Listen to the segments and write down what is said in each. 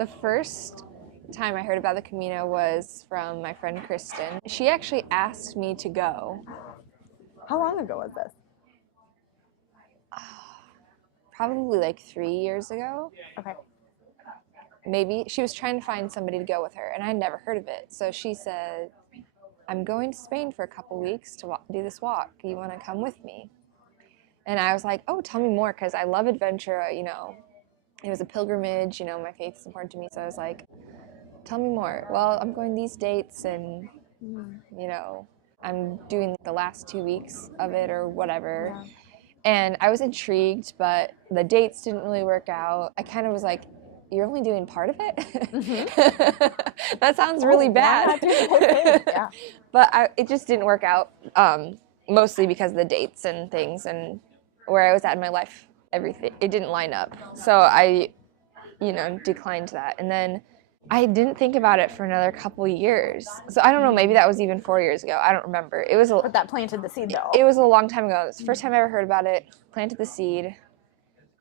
The first time I heard about the Camino was from my friend Kristen. She actually asked me to go. How long ago was this? Probably like 3 years ago. Okay. Maybe. She was trying to find somebody to go with her, and I had never heard of it. So she said, I'm going to Spain for a couple weeks to do this walk. You want to come with me? And I was like, oh, tell me more, because I love adventure. You know, it was a pilgrimage. You know, my faith is important to me. So I was like, tell me more. Well, I'm going these dates, and, you know, I'm doing the last 2 weeks of it or whatever. Yeah. And I was intrigued, but the dates didn't really work out. I kind of was like, you're only doing part of it? Mm-hmm. That sounds really bad. Why not do the whole thing? Yeah. But it just didn't work out, mostly because of the dates and things and where I was at in my life, everything. It didn't line up. So I, declined that. And then I didn't think about it for another couple years. So I don't know, maybe that was even 4 years ago. I don't remember. But that planted the seed, though. It was a long time ago. It was the first time I ever heard about it, planted the seed,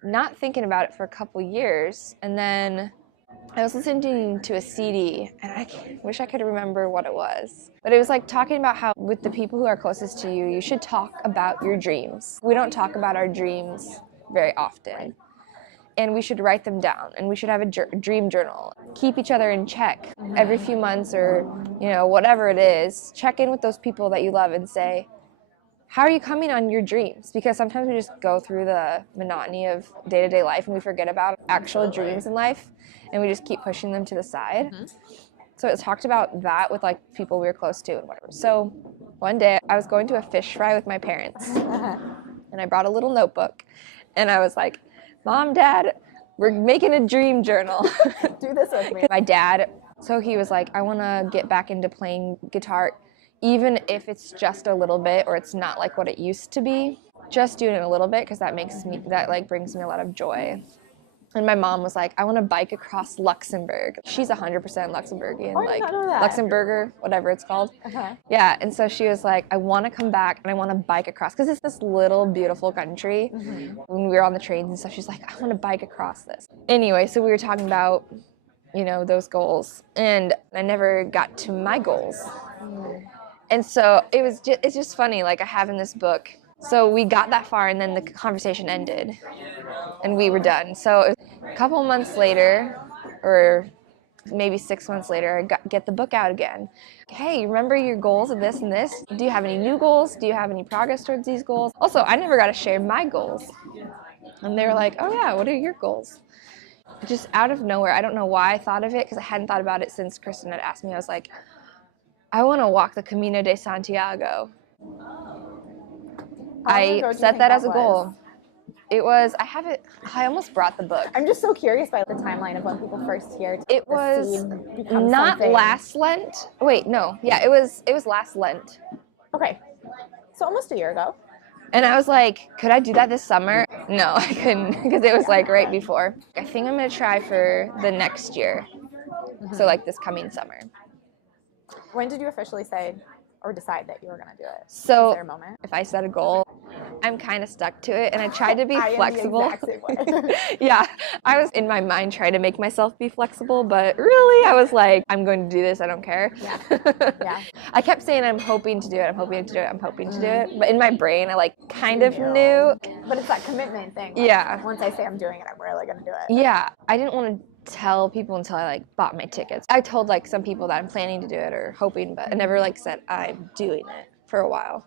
not thinking about it for a couple years. And then I was listening to a CD, and I wish I could remember what it was. But it was like talking about how with the people who are closest to you, you should talk about your dreams. We don't talk about our dreams very often. And we should write them down, and we should have a dream journal. Keep each other in check every few months or, whatever it is. Check in with those people that you love and say, how are you coming on your dreams? Because sometimes we just go through the monotony of day-to-day life and we forget about actual dreams in life, and we just keep pushing them to the side. Mm-hmm. So it talked about that with like people we were close to and whatever. So one day I was going to a fish fry with my parents, and I brought a little notebook, and I was like, Mom, Dad, we're making a dream journal. Do this with me. My dad, so he was like, I want to get back into playing guitar, even if it's just a little bit or it's not like what it used to be. Just doing it a little bit, because that brings me a lot of joy. And my mom was like, I want to bike across Luxembourg. She's 100% Luxembourgian, I did not know that. Luxembourger, whatever it's called. Uh-huh. Yeah, and so she was like, I want to come back and I want to bike across, because it's this little beautiful country. Mm-hmm. When we were on the trains and stuff, she's like, I want to bike across this. Anyway, so we were talking about, those goals, and I never got to my goals. Mm. And so it's just funny, like I have in this book. So we got that far, and then the conversation ended, and we were done. So a couple months later, or maybe 6 months later, I get the book out again. Hey, remember your goals of this and this? Do you have any new goals? Do you have any progress towards these goals? Also, I never got to share my goals. And they were like, oh yeah, what are your goals? Just out of nowhere. I don't know why I thought of it, because I hadn't thought about it since Kristen had asked me. I was like, I want to walk the Camino de Santiago. I set that as a goal. It was, I almost brought the book. I'm just so curious by the timeline of when people first hear it was not something. Last Lent. Wait, no. Yeah, it was last Lent. Okay. So almost a year ago. And I was like, could I do that this summer? No, I couldn't, because it was like right before. I think I'm going to try for the next year. Mm-hmm. So like this coming summer. When did you officially say or decide that you were going to do it? So was there a moment? If I set a goal, I'm kind of stuck to it, and I tried to be flexible. Am the exact same way. Yeah, I was in my mind trying to make myself be flexible, but really I was like, I'm going to do this, I don't care. Yeah. Yeah. I kept saying I'm hoping to do it, I'm hoping to do it, I'm hoping to do it, but in my brain I kind of knew. But it's that commitment thing. Yeah. Once I say I'm doing it, I'm really going to do it. Yeah, I didn't want to tell people until I bought my tickets. I told some people that I'm planning to do it or hoping, but I never said I'm doing it for a while.